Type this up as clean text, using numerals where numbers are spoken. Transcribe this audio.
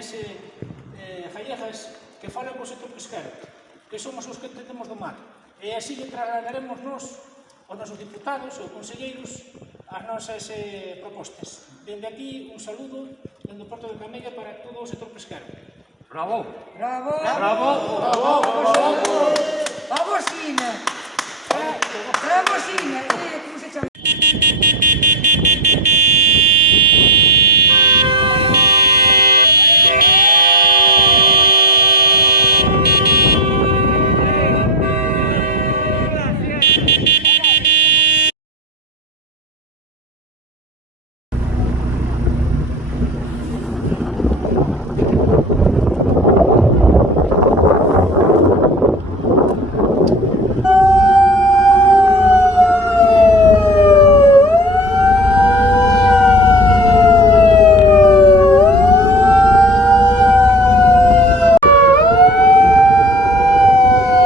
comunidades gallegas que falan co sector pesquero, que somos os que entendemos do mar. E así lle trasladaremos nos, aos nosos diputados e conselleiros, as nosas propostas. Dende aquí, un saludo dende o Porto de Camella para todo o sector pesquero. Bravo! Bravo! Bravo! Vamos, Ina! Vamos, Ina!